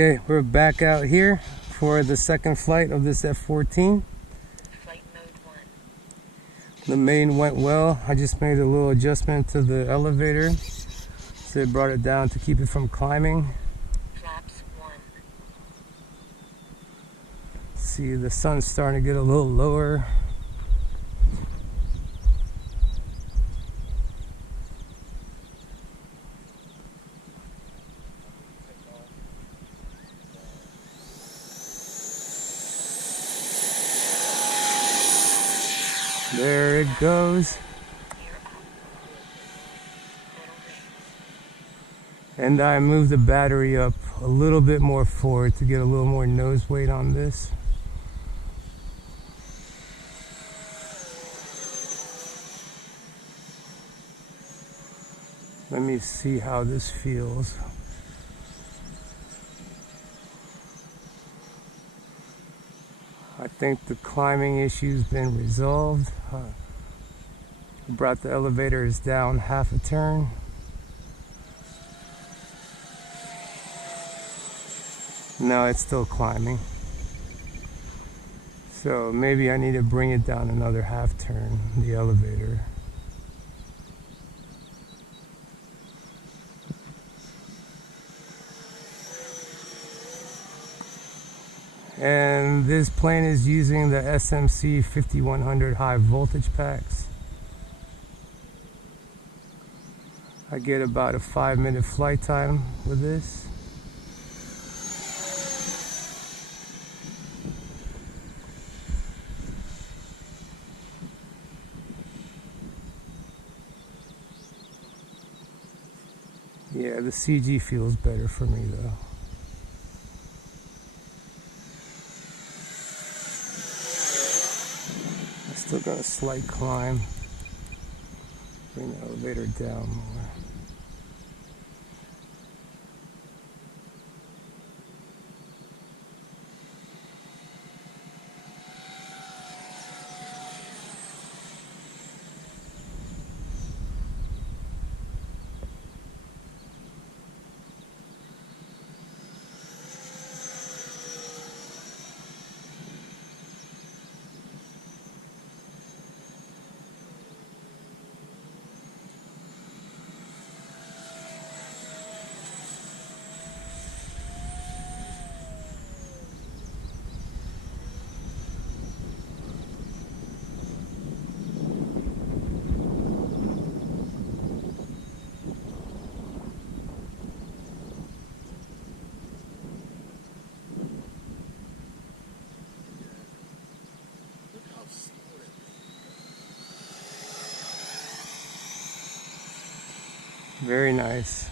Okay, we're back out here for the second flight of this F-14. Flight mode 1. The main went well. I just made a little adjustment to the elevator, so it brought it down to keep it from climbing. Flaps 1. See, the sun's starting to get a little lower. There it goes. And I moved the battery up a little bit more forward to get a little more nose weight on this. Let me see how this feels. I think the climbing issue's been resolved. I brought the elevators down half a turn. No, it's still climbing. So maybe I need to bring it down another half turn, the elevator. And this plane is using the SMC 5100 high voltage packs. I get about a 5-minute flight time with this. Yeah, the CG feels better for me though. Still got a slight climb. Bring the elevator down more. Very nice.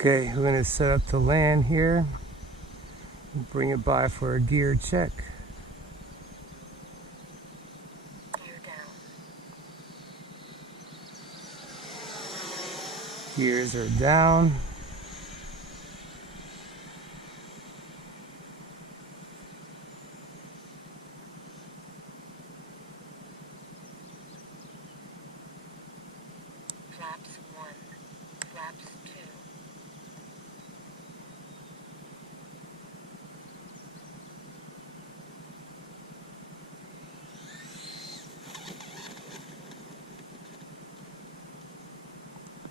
Okay, we're going to set up to land here. Bring it by for a gear check. Gear down. Gears are down. Flaps 1. Flaps 2.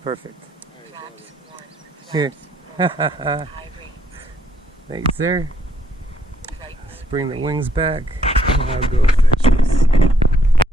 Perfect. Flaps 1. Here. Flaps 1. High rates. Thanks, sir. Flight Let's mode bring the 3. wings back. I'll go fix.